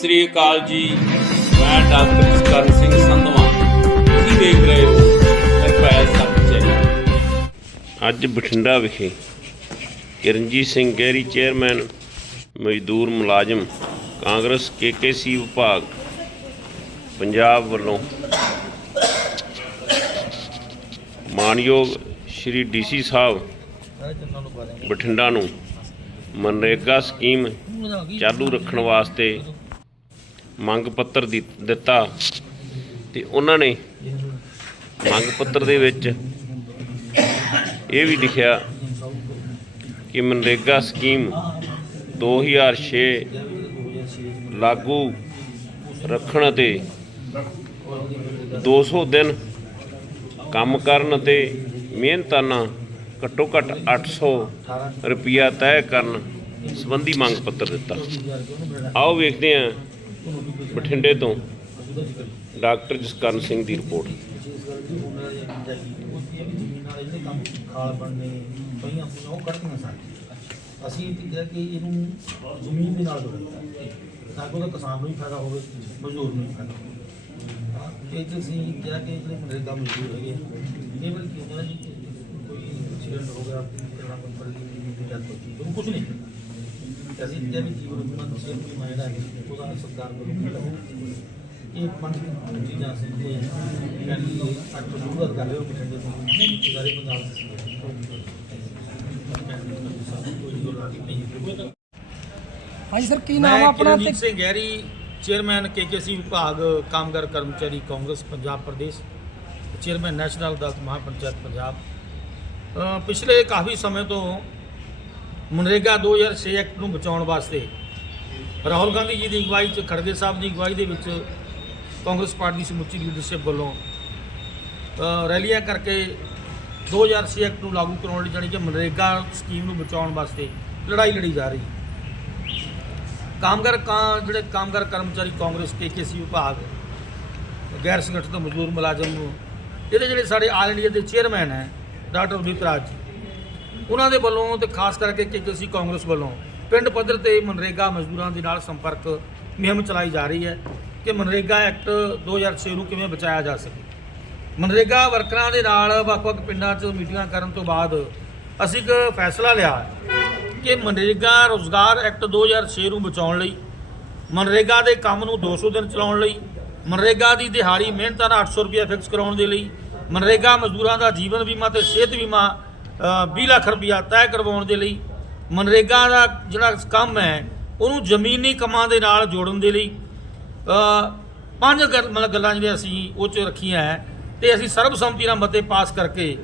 ਸ੍ਰੀ ਅਕਾਲ ਜੀ। ਮੈਂ ਡਾਕਟਰ ਜਸਕਰਨ ਸਿੰਘ ਸੰਧਵਾ। ਤੁਸੀਂ ਦੇਖ ਰਹੇ ਹੋ ਨਿਰਭੈ ਸੱਚ ਅੱਜ ਬਠਿੰਡਾ ਵਿਖੇ ਕਿਰਨਜੀਤ ਸਿੰਘ ਗਹਿਰੀ ਚੇਅਰਮੈਨ, ਮਜ਼ਦੂਰ ਮੁਲਾਜ਼ਮ, ਕਾਂਗਰਸ ਕੇਕੇਸੀ ਵਿਭਾਗ, ਪੰਜਾਬ ਵੱਲੋਂ ਮਾਨਯੋਗ ਸ਼੍ਰੀ ਡੀਸੀ ਸਾਹਿਬ ਬਠਿੰਡਾ ਨੂੰ ਮਨਰੇਗਾ ਸਕੀਮ ਚਾਲੂ ਰੱਖਣ ਵਾਸਤੇ ਮੰਗ ਪੱਤਰ ਦੀ- ਦਿੱਤਾ ਤੇ ਉਹਨਾਂ ਨੇ ਮੰਗ ਪੱਤਰ ਦੇ ਵਿੱਚ ਇਹ ਵੀ ਲਿਖਿਆ ਕਿ ਮਨਰੇਗਾ ਸਕੀਮ 2006 ਲਾਗੂ ਰੱਖਣ ਅਤੇ 200 ਦਿਨ ਕੰਮ ਕਰਨ ਅਤੇ ਮਿਹਨਤਾਨਾ ਘੱਟੋ ਘੱਟ 800 ਰੁਪਿਆ ਤੈਅ ਕਰਨ ਸੰਬੰਧੀ ਮੰਗ ਪੱਤਰ ਦਿੱਤਾ। ਆਓ ਵੇਖਦੇ ਹਾਂ ਬਠਿੰਡੇ ਤੋਂ ਡਾਕਟਰ ਜਸਕਰਨ ਸਿੰਘ ਦੀ ਰਿਪੋਰਟ। ਖਾਲ ਬਣਨੇ ਪਈਆਂ ਪਈਆਂ ਉਹ ਕੱਢੀਆਂ ਸਨ ਅਸੀਂ ਇਹ ਕਿਹਾ ਕਿ ਇਹਨੂੰ ਜ਼ਮੀਨ ਦੇ ਨਾਲ ਜੋੜਨਾ ਤਾਂ ਕਿ ਉਹਦਾ ਕਿਸਾਨ ਨੂੰ ਵੀ ਫਾਇਦਾ ਹੋਵੇ ਮਜ਼ਦੂਰ ਨੂੰ ਵੀ ਫਾਇਦਾ ਹੋਵੇ। ਇਹ ਚ ਅਸੀਂ ਕਿਹਾ ਕਿ ਜਿਹੜੇ ਮਨਰੇਗਾ ਮਜ਼ਦੂਰ ਹੈਗੇ ਆ, ਇਹ ਵਾਰ ਕੀ ਹੁੰਦਾ ਜੀ ਕਿ ਕੋਈ ਐਕਸੀਡੈਂਟ ਹੋ ਗਿਆ ਕਿਹੜਾ ਕੰਪਨੀ ਦੀ ਦੀ ਡੈਥ ਹੋ ਗਈ ਉਹਨੂੰ ਕੁਝ ਨਹੀਂ। ਤੇ ਅਸੀਂ ਕਿਹਾ ਵੀ ਜੀਵਨ ਬੀਮਾ ਨੂੰ ਸਿਰ ਬੀਮਾ ਜਿਹੜਾ ਹੈ ਉਹਦਾ ਸਰਕਾਰ ਵੱਲੋਂ ਕੀਤਾ ਹੋਵੇ ਇਹ ਪੰਜ ਚੀਜ਼ਾਂ ਸੀ ਤੇ ਯਾਨੀ ਅੱਜ ਤੋਂ ਸ਼ੁਰੂਆਤ ਕਰ ਰਹੇ ਹੋ ਬਠਿੰਡੇ ਤੋਂ ਸਾਰੇ ਪੰਜਾਬ ਦੇ ਹਾਂਜੀ ਸਰ ਕੀ ਨਾਮ ਆ ਮੈਂ ਆਪਣਾ ਤੇ ਕਿਰਨਜੀਤ ਸਿੰਘ ਗਹਿਰੀ ਚੇਅਰਮੈਨ ਕੇਕੇਸੀ ਵਿਭਾਗ ਕਾਮਗਰ ਕਰਮਚਾਰੀ ਕਾਂਗਰਸ ਪੰਜਾਬ ਪ੍ਰਦੇਸ਼ ਚੇਅਰਮੈਨ ਨੈਸ਼ਨਲ ਅਦਾਲਤ ਮਹਾਪੰਚਾਇਤ ਪੰਜਾਬ ਅ, ਪਿਛਲੇ ਕਾਫੀ ਸਮੇਂ ਤੋਂ ਮਨਰੇਗਾ 2006 ਐਕਟ ਨੂੰ ਬਚਾਉਣ ਵਾਸਤੇ ਰਾਹੁਲ ਗਾਂਧੀ ਜੀ ਦੀ ਅਗਵਾਈ 'ਚ, ਖੜਗੇ ਸਾਹਿਬ ਦੀ ਅਗਵਾਈ ਦੇ ਵਿੱਚ ਕਾਂਗਰਸ ਪਾਰਟੀ ਦੀ ਸਮੁੱਚੀ ਲੀਡਰਸ਼ਿਪ ਵੱਲੋਂ ਰੈਲੀਆਂ ਕਰਕੇ 2006 ਐਕਟ ਨੂੰ ਲਾਗੂ ਕਰਾਉਣ ਲਈ ਜਾਣੀ ਕਿ ਮਨਰੇਗਾ ਸਕੀਮ ਨੂੰ ਬਚਾਉਣ ਵਾਸਤੇ ਲੜਾਈ ਲੜੀ ਜਾ ਰਹੀ। ਹੈ ਕਾਮਗਰ ਕਾਂ, ਜਿਹੜੇ ਕਾਮਗਰ ਕਰਮਚਾਰੀ ਕਾਂਗਰਸ ਕੇਕੇਸੀ ਵਿਭਾਗ, ਗੈਰ ਸੰਗਠਿਤ ਮਜ਼ਦੂਰ ਮੁਲਾਜ਼ਮ ਨੂੰ, ਇਹਦੇ ਜਿਹੜੇ ਸਾਡੇ ਆਲ ਇੰਡੀਆ ਦੇ ਚੇਅਰਮੈਨ ਹੈ, ਡਾਕਟਰ ਉਦਿਤ ਰਾਜ ਜੀ ਉਹਨਾਂ ਦੇ ਵੱਲੋਂ ਤੇ ਖਾਸ ਕਰਕੇ ਕੇਕੇਸੀ ਕਾਂਗਰਸ ਵੱਲੋਂ ਪਿੰਡ ਪੱਧਰ ਤੇ ਮਨਰੇਗਾ ਮਜ਼ਦੂਰਾਂ ਦੇ ਨਾਲ ਸੰਪਰਕ ਮੁਹਿੰਮ ਚਲਾਈ ਜਾ ਰਹੀ ਹੈ ਕਿ ਮਨਰੇਗਾ ਐਕਟ 2006 ਨੂੰ ਕਿਵੇਂ ਬਚਾਇਆ ਜਾ ਸਕੇ। ਮਨਰੇਗਾ ਵਰਕਰਾਂ ਦੇ ਨਾਲ ਵੱਖ-ਵੱਖ ਪਿੰਡਾਂ 'ਚ ਮੀਟਿੰਗਾਂ ਕਰਨ ਤੋਂ ਬਾਅਦ ਅਸੀਂ ਇੱਕ ਫੈਸਲਾ ਲਿਆ ਕਿ ਮਨਰੇਗਾ ਰੋਜ਼ਗਾਰ ਐਕਟ 2006 ਨੂੰ ਬਚਾਉਣ ਲਈ, ਮਨਰੇਗਾ ਦੇ ਕੰਮ ਨੂੰ 200 ਦਿਨ ਚਲਾਉਣ ਲਈ, ਮਨਰੇਗਾ ਦੀ ਦਿਹਾੜੀ ਮਿਹਨਤਾਂ ਦਾ 800 ਰੁਪਏ ਫਿਕਸ ਕਰਾਉਣ ਦੇ ਲਈ, ਮਨਰੇਗਾ ਮਜ਼ਦੂਰਾਂ ਦਾ ਜੀਵਨ ਬੀਮਾ ਤੇ ਸਿਹਤ ਬੀਮਾ 20 ਲੱਖ ਰੁਪਇਆ ਤੈਅ ਕਰਵਾਉਣ ਦੇ ਲਈ ਮਨਰੇਗਾ ਦਾ ਜਿਹੜਾ ਕੰਮ ਹੈ, ਉਹਨੂੰ ਜ਼ਮੀਨੀ ਕੰਮਾਂ ਦੇ ਨਾਲ ਜੋੜਨ ਦੇ ਲਈ ਪੰਜ ਮਤਲਬ ਗੱਲਾਂ ਜਿਹੜੀਆਂ ਅਸੀਂ ਉਹ ਚ ਰੱਖੀਆਂ ਹੈ, ਤੇ ਅਸੀਂ ਸਰਬਸੰਮਤੀ ਨਾਲ ਮਤੇ ਪਾਸ ਕਰਕੇ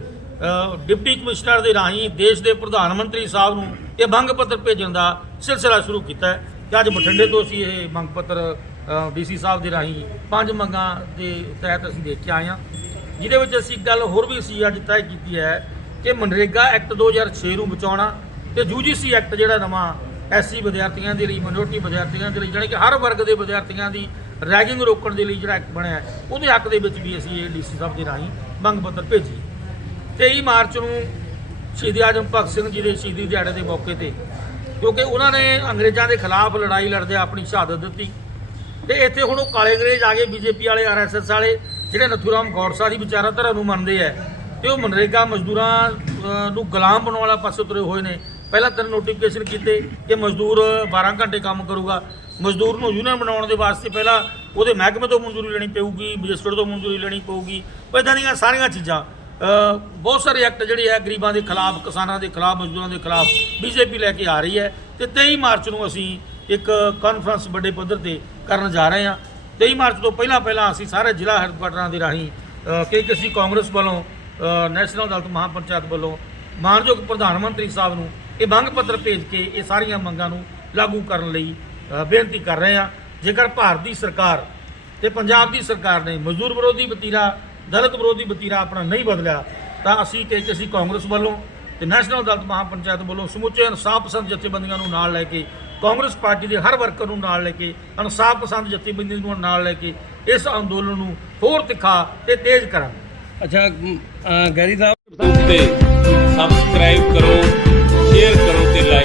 ਡਿਪਟੀ ਕਮਿਸ਼ਨਰ ਦੇ ਰਾਹੀਂ ਦੇਸ਼ ਦੇ ਪ੍ਰਧਾਨ ਮੰਤਰੀ ਸਾਹਿਬ ਨੂੰ ਇਹ ਮੰਗ ਪੱਤਰ ਭੇਜਣ ਦਾ ਸਿਲਸਿਲਾ ਸ਼ੁਰੂ ਕੀਤਾ ਹੈ। ਤੇ ਅੱਜ ਬਠਿੰਡੇ ਤੋਂ ਅਸੀਂ ਇਹ ਮੰਗ ਪੱਤਰ ਡੀਸੀ ਸਾਹਿਬ ਦੇ ਰਾਹੀਂ ਪੰਜ ਮੰਗਾਂ ਦੇ ਤਹਿਤ ਅਸੀਂ ਦੇਖ ਕੇ ਆਏ ਹਾਂ। ਜਿਹਦੇ ਵਿੱਚ ਅਸੀਂ ਇੱਕ ਗੱਲ ਹੋਰ ਵੀ ਅਸੀਂ ਅੱਜ ਤੈਅ ਕੀਤੀ ਹੈ ਕਿ ਮਨਰੇਗਾ ਐਕਟ 2006 ਨੂੰ ਬਚਾਉਣਾ ਤੇ ਯੂਜੀਸੀ ਐਕਟ ਜਿਹੜਾ ਨਵਾਂ ਐਸਸੀ ਵਿਦਿਆਰਥੀਆਂ ਦੇ ਲਈ ਮਿਨੋਰਟੀ ਵਿਦਿਆਰਥੀਆਂ ਦੇ ਲਈ ਜਿਹੜੇ ਕਿ ਹਰ ਵਰਗ ਦੇ ਵਿਦਿਆਰਥੀਆਂ ਦੀ ਰੈਗਿੰਗ ਰੋਕਣ ਦੇ ਲਈ ਜਿਹੜਾ ਐਕਟ ਬਣਿਆ, ਉਹਦੇ ਹੱਕ ਦੇ ਵਿੱਚ ਵੀ ਅਸੀਂ ਇਹ ਡੀਸੀ ਸਾਹਿਬ ਦੇ ਰਾਹੀਂ ਮੰਗ ਪੱਤਰ ਭੇਜੀ 23 ਮਾਰਚ ਨੂੰ ਸ਼ਹੀਦ ਆਜਮ ਭਗਤ ਸਿੰਘ ਜੀ ਦੇ ਸ਼ਹੀਦੀ ਦਿਹਾੜੇ ਦੇ ਮੌਕੇ ਤੇ, ਕਿਉਂਕਿ ਉਹਨਾਂ ਨੇ ਅੰਗਰੇਜ਼ਾਂ ਦੇ ਖਿਲਾਫ ਲੜਾਈ ਲੜਦੇ ਆਪਣੀ ਸ਼ਹਾਦਤ ਦਿੱਤੀ। ਤੇ ਇੱਥੇ ਹੁਣ ਉਹ ਕਾਲੇ ਅੰਗਰੇਜ਼ ਆ ਗਏ, ਬੀਜੇਪੀ ਵਾਲੇ ਆਰਐਸਐਸ ਵਾਲੇ, ਜਿਹੜੇ ਨਥੂਰਾਮ ਗੌਡਸਾ ਦੀ ਵਿਚਾਰਧਾਰਾ ਨੂੰ ਮੰਨਦੇ ਆ। ਤੇ ਉਹ ਮਨਰੇਗਾ ਮਜ਼ਦੂਰਾਂ ਨੂੰ ਗੁਲਾਮ ਬਣਾਉਣ ਵਾਲਾ ਪਾਸੇ ਤੁਰੇ ਹੋਏ ਨੇ। ਪਹਿਲਾਂ ਤਿੰਨ ਨੋਟੀਫਿਕੇਸ਼ਨ ਕੀਤੇ ਕਿ ਮਜ਼ਦੂਰ 12 ਘੰਟੇ ਕੰਮ ਕਰੂਗਾ। ਮਜ਼ਦੂਰ ਨੂੰ ਯੂਨੀਅਨ ਬਣਾਉਣ ਦੇ ਵਾਸਤੇ ਪਹਿਲਾਂ ਉਹਦੇ ਮਹਿਕਮੇ ਤੋਂ ਮਨਜ਼ੂਰੀ ਲੈਣੀ ਪਊਗੀ ਮਜਿਸਟਰ ਤੋਂ ਮਨਜ਼ੂਰੀ ਲੈਣੀ ਪਊਗੀ। ਉਹ ਇਦਾਂ ਦੀਆਂ ਸਾਰੀਆਂ ਚੀਜ਼ਾਂ। ਬਹੁਤ ਸਾਰੇ ਐਕਟ ਜਿਹੜੇ ਆ ਗਰੀਬਾਂ ਦੇ ਖਿਲਾਫ ਕਿਸਾਨਾਂ ਦੇ ਖਿਲਾਫ ਮਜ਼ਦੂਰਾਂ ਦੇ ਖਿਲਾਫ ਬੀਜੇਪੀ ਲੈ ਕੇ ਆ ਰਹੀ ਹੈ ਤੇ 23 ਮਾਰਚ ਨੂੰ ਅਸੀਂ ਇੱਕ ਕਾਨਫਰੰਸ ਵੱਡੇ ਪੱਧਰ ਤੇ ਕਰਨ ਜਾ ਰਹੇ ਹਾਂ। 23 ਮਾਰਚ ਤੋਂ ਪਹਿਲਾਂ ਪਹਿਲਾਂ ਅਸੀਂ ਸਾਰੇ ਜ਼ਿਲ੍ਹਾ ਹੈੱਡਕੁਆਟਰਾਂ ਦੇ ਰਾਹੀਂ ਅ, ਕਿ ਅਸੀਂ ਕਾਂਗਰਸ ਵੱਲੋਂ ਨੈਸ਼ਨਲ ਅਦਾਲਤ ਮਹਾਪੰਚਾਇਤ ਵੱਲੋਂ ਮਾਨਯੋਗ ਪ੍ਰਧਾਨ ਮੰਤਰੀ ਸਾਹਿਬ ਨੂੰ ਇਹ ਮੰਗ ਪੱਤਰ ਭੇਜ ਕੇ ਇਹ ਸਾਰੀਆਂ ਮੰਗਾਂ ਨੂੰ ਲਾਗੂ ਕਰਨ ਲਈ ਬੇਨਤੀ ਕਰ ਰਹੇ ਹਾਂ। ਜੇਕਰ ਭਾਰਤ ਦੀ ਸਰਕਾਰ ਤੇ ਪੰਜਾਬ ਦੀ ਸਰਕਾਰ ਨੇ ਮਜ਼ਦੂਰ ਵਿਰੋਧੀ ਵਤੀਰਾ, ਦਲਿਤ ਵਿਰੋਧੀ ਵਤੀਰਾ ਆਪਣਾ ਨਹੀਂ ਬਦਲਿਆ, ਤਾਂ ਅਸੀਂ ਤੇ ਅਸੀਂ ਕਾਂਗਰਸ ਵੱਲੋਂ ਤੇ ਨੈਸ਼ਨਲ ਅਦਾਲਤ ਮਹਾਪੰਚਾਇਤ ਵੱਲੋਂ ਸਮੁੱਚੇ ਇਨਸਾਫ ਪਸੰਦ ਜਥੇਬੰਦੀਆਂ ਨੂੰ ਨਾਲ ਲੈ ਕੇ, ਕਾਂਗਰਸ ਪਾਰਟੀ ਦੇ ਹਰ ਵਰਕਰ ਨੂੰ ਨਾਲ ਲੈ ਕੇ, ਇਨਸਾਫ ਪਸੰਦ ਜਥੇਬੰਦੀਆਂ ਨੂੰ ਨਾਲ ਲੈ ਕੇ ਇਸ ਅੰਦੋਲਨ ਨੂੰ ਹੋਰ ਤਿੱਖਾ ਤੇ ਤੇਜ਼ ਕਰਾਂਗੇ। ਅੱਛਾ ਗੈਰੀ ਸਾਹਿਬ ਤੇ ਸਬਸਕ੍ਰਾਈਬ ਕਰੋ ਸ਼ੇਅਰ ਕਰੋ ਤੇ ਲਾਈਕ